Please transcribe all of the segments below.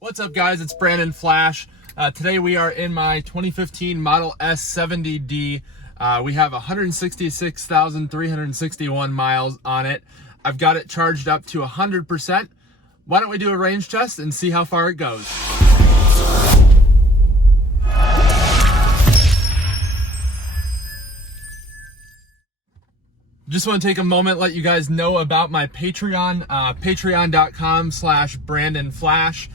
What's up, guys? It's Brandon Flash. Today we are in my 2015 Model S 70D. We have 166,361 miles on it. I've got it charged up to 100%. Why don't we do a range test and see how far it goes? Just want to take a moment, let you guys know about my Patreon, patreon.com/BrandonFlash.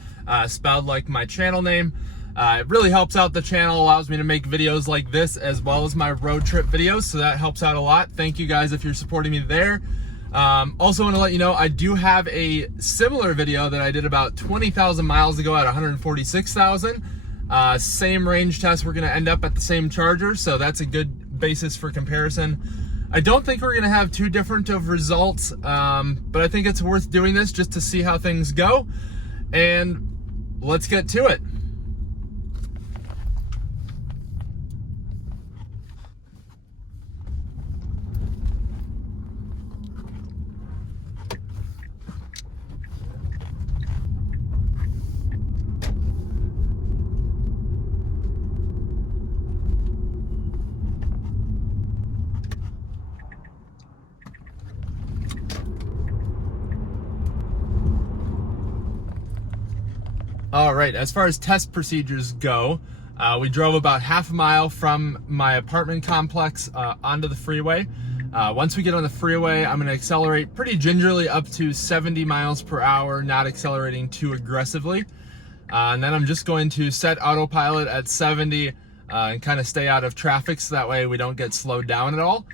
Spelled like my channel name. It really helps out the channel, allows me to make videos like this as well as my road trip videos, so that helps out a lot. Thank you guys if you're supporting me there. Also want to let you know I do have a similar video that I did about 20,000 miles ago at 146,000. Same range test, we're going to end up at the same charger, so that's a good basis for comparison. I don't think we're going to have too different of results, but I think it's worth doing this just to see how things go. And let's get to it. All right, as far as test procedures go, we drove about half a mile from my apartment complex onto the freeway. Once we get on the freeway, I'm going to accelerate pretty gingerly up to 70 miles per hour, not accelerating too aggressively. And then I'm just going to set autopilot at 70 and kind of stay out of traffic so that way we don't get slowed down at all.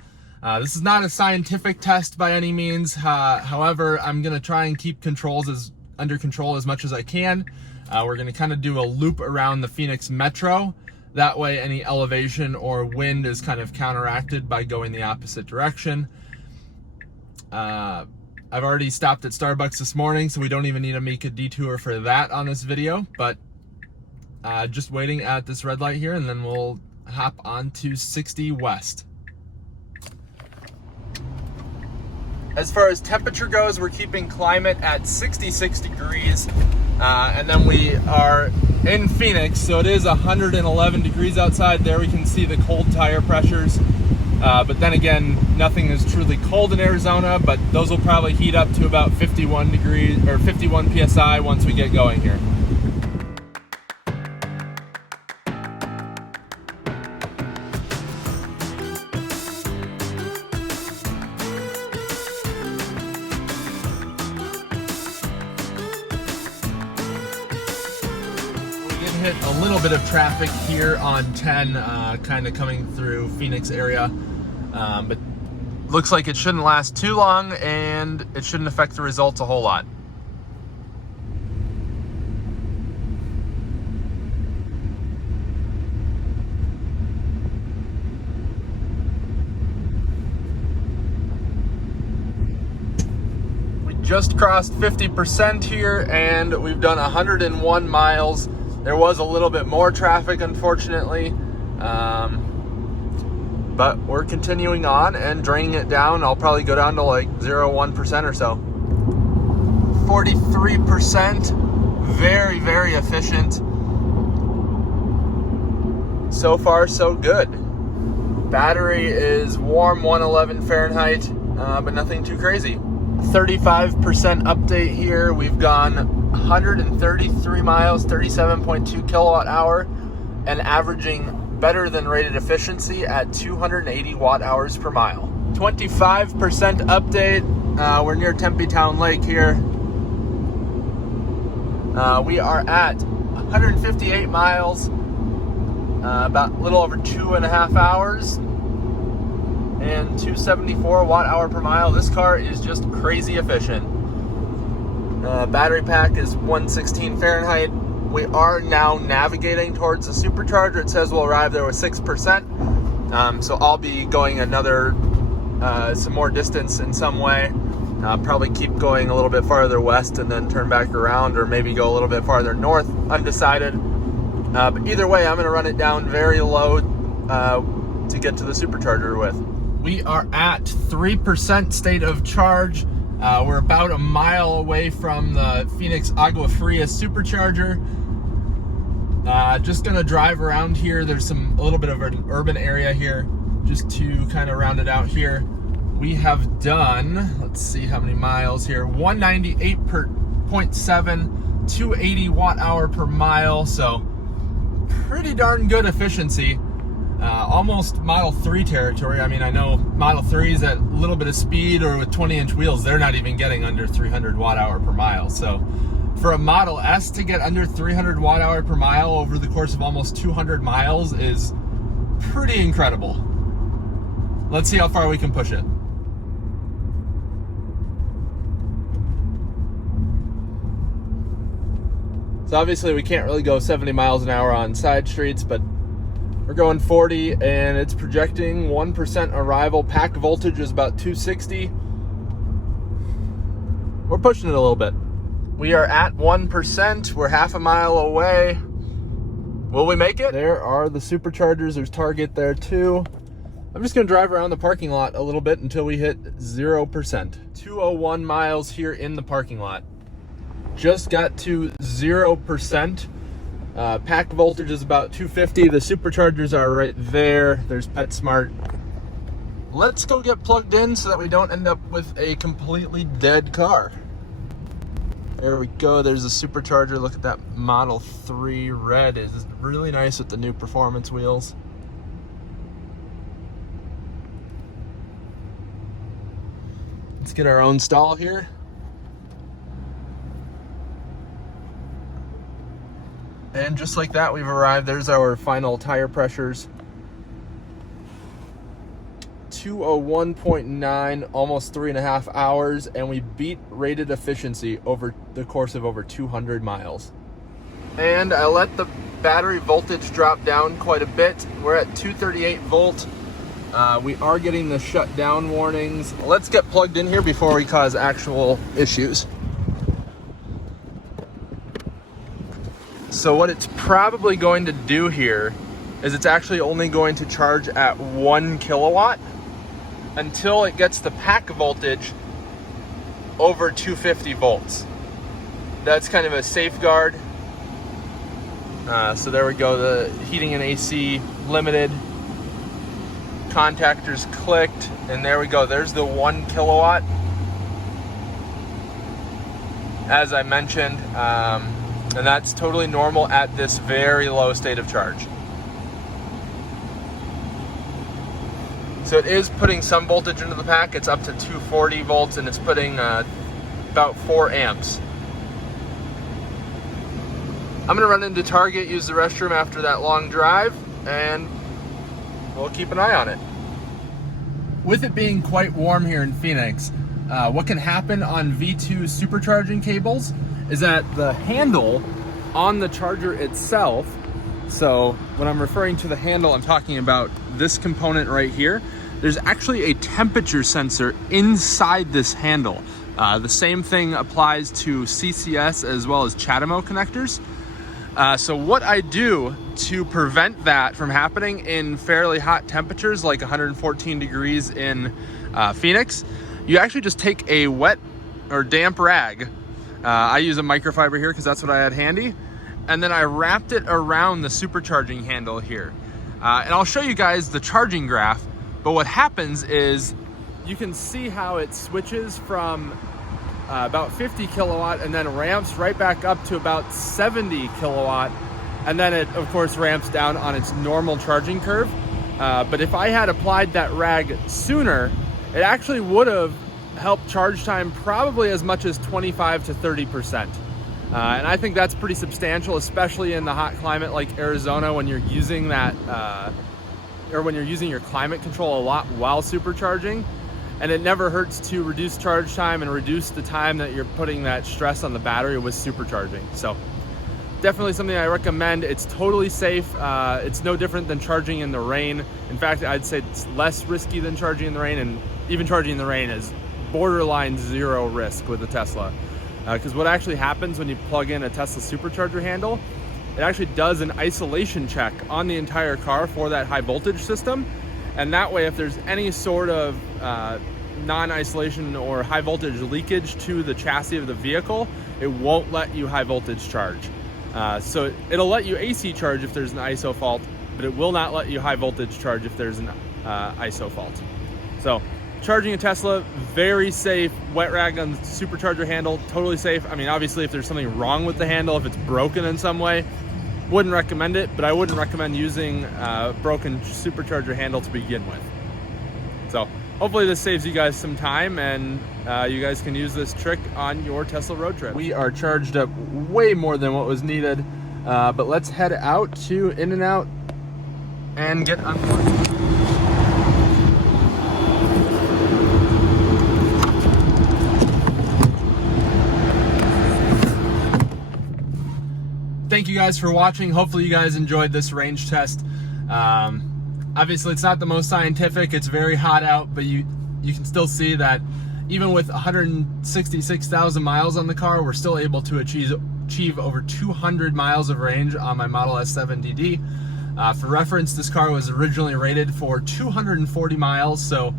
This is not a scientific test by any means. However, I'm going to try and keep controls under control as much as I can. We're going to kind of do a loop around the Phoenix Metro. That way any elevation or wind is kind of counteracted by going the opposite direction. I've already stopped at Starbucks this morning, so we don't even need to make a detour for that on this video. But just waiting at this red light here, and then we'll hop on to 60 West. As far as temperature goes, we're keeping climate at 66 degrees. And then we are in Phoenix, so it is 111 degrees outside. There we can see the cold tire pressures. But then again, nothing is truly cold in Arizona, but those will probably heat up to about 51 degrees or 51 PSI once we get going here. Hit a little bit of traffic here on 10, kind of coming through Phoenix area, but looks like it shouldn't last too long and it shouldn't affect the results a whole lot. We just crossed 50% here and we've done 101 miles. There was a little bit more traffic, unfortunately, but we're continuing on and draining it down. I'll probably go down to like 0.1% or so. 43%, very, very efficient. So far, so good. Battery is warm, 111 Fahrenheit, but nothing too crazy. 35% update here. We've gone 133 miles, 37.2 kilowatt hour, and averaging better than rated efficiency at 280 watt hours per mile. 25% update. We're near Tempe Town Lake here. We are at 158 miles, about a little over 2.5 hours, and 274 watt hour per mile. This car is just crazy efficient. Battery pack is 116 Fahrenheit. We are now navigating towards the Supercharger. It says we'll arrive there with 6%. So I'll be going another, some more distance in some way. Probably keep going a little bit farther west and then turn back around, or maybe go a little bit farther north, undecided. But either way, I'm gonna run it down very low to get to the Supercharger with. We are at 3% state of charge. We're about a mile away from the Phoenix Agua Fria Supercharger. Just gonna drive around here. There's a little bit of an urban area here, just to kind of round it out here. We have done, let's see how many miles here, 198.7, 280 watt-hour per mile, so pretty darn good efficiency. Almost Model 3 territory. I mean, I know Model 3s at a little bit of speed or with 20-inch wheels, they're not even getting under 300 watt-hour per mile. So for a Model S to get under 300 watt-hour per mile over the course of almost 200 miles is pretty incredible. Let's see how far we can push it. So obviously we can't really go 70 miles an hour on side streets, but we're going 40 and it's projecting 1% arrival. Pack voltage is about 260. We're pushing it a little bit. We are at 1%. We're half a mile away. Will we make it? There are the Superchargers. There's Target there too. I'm just gonna drive around the parking lot a little bit until we hit 0%. 201 miles here in the parking lot. Just got to 0%. Pack voltage is about 250. The Superchargers are right there. There's PetSmart. Let's go get plugged in so that we don't end up with a completely dead car. There we go. There's a Supercharger. Look at that Model 3 red. It is really nice with the new performance wheels. Let's get our own stall here. And just like that, we've arrived. There's our final tire pressures. 201.9, almost 3.5 hours, and we beat rated efficiency over the course of over 200 miles. And I let the battery voltage drop down quite a bit. We're at 238 volt. We are getting the shutdown warnings. Let's get plugged in here before we cause actual issues. So what it's probably going to do here is it's actually only going to charge at 1 kilowatt until it gets the pack voltage over 250 volts. That's kind of a safeguard. So there we go, the heating and AC limited. Contactors clicked, and there we go. There's the 1 kilowatt. As I mentioned, and that's totally normal at this very low state of charge. So it is putting some voltage into the pack. It's up to 240 volts and it's putting about 4 amps. I'm gonna run into Target, use the restroom after that long drive, and we'll keep an eye on it. With it being quite warm here in Phoenix, what can happen on V2 supercharging cables is that the handle on the charger itself, so when I'm referring to the handle, I'm talking about this component right here. There's actually a temperature sensor inside this handle. The same thing applies to CCS as well as CHAdeMO connectors. So what I do to prevent that from happening in fairly hot temperatures, like 114 degrees in Phoenix, you actually just take a wet or damp rag. I use a microfiber here because that's what I had handy. And then I wrapped it around the supercharging handle here. And I'll show you guys the charging graph. But what happens is you can see how it switches from about 50 kilowatt and then ramps right back up to about 70 kilowatt. And then it, of course, ramps down on its normal charging curve. But if I had applied that rag sooner, it actually would have helped charge time probably as much as 25 to 30%. And I think that's pretty substantial, especially in the hot climate like Arizona, when you're using that, or when you're using your climate control a lot while supercharging. And it never hurts to reduce charge time and reduce the time that you're putting that stress on the battery with supercharging. So definitely something I recommend. It's totally safe. It's no different than charging in the rain. In fact, I'd say it's less risky than charging in the rain, and even charging in the rain is borderline zero risk with a Tesla. Because what actually happens when you plug in a Tesla supercharger handle, it actually does an isolation check on the entire car for that high voltage system. And that way, if there's any sort of non-isolation or high voltage leakage to the chassis of the vehicle, it won't let you high voltage charge. So it'll let you AC charge if there's an ISO fault, but it will not let you high voltage charge if there's an ISO fault. So charging a Tesla, very safe. Wet rag on the supercharger handle, totally safe. I mean, obviously if there's something wrong with the handle, if it's broken in some way, wouldn't recommend it, but I wouldn't recommend using a broken supercharger handle to begin with. So hopefully this saves you guys some time, and you guys can use this trick on your Tesla road trip. We are charged up way more than what was needed, but let's head out to In-N-Out and get unplugged. Thank you guys for watching. Hopefully you guys enjoyed this range test. Obviously it's not the most scientific, it's very hot out, but you can still see that even with 166,000 miles on the car, we're still able to achieve over 200 miles of range on my Model S7 DD. For reference, this car was originally rated for 240 miles, so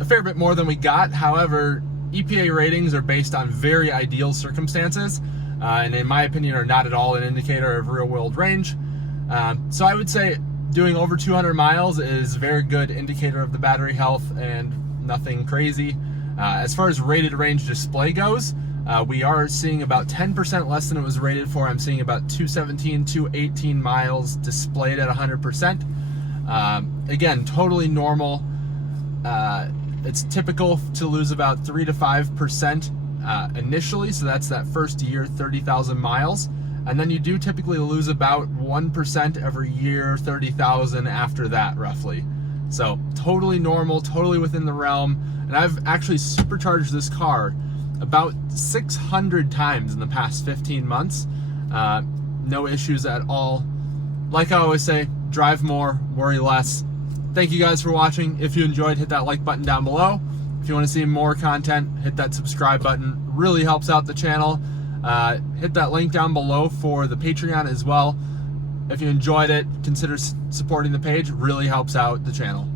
a fair bit more than we got. However, EPA ratings are based on very ideal circumstances, and in my opinion are not at all an indicator of real world range. So I would say doing over 200 miles is a very good indicator of the battery health and nothing crazy. As far as rated range display goes, we are seeing about 10% less than it was rated for. I'm seeing about 217, 218 miles displayed at 100%. Again, totally normal. It's typical to lose about 3 to 5% initially, so that's that first year, 30,000 miles. And then you do typically lose about 1% every year, 30,000 after that, roughly. So totally normal, totally within the realm. And I've actually supercharged this car about 600 times in the past 15 months. No issues at all. Like I always say, drive more, worry less. Thank you guys for watching. If you enjoyed, hit that like button down below. If you want to see more content, hit that subscribe button. Really helps out the channel. Hit that link down below for the Patreon as well. If you enjoyed it, consider supporting the page. Really helps out the channel.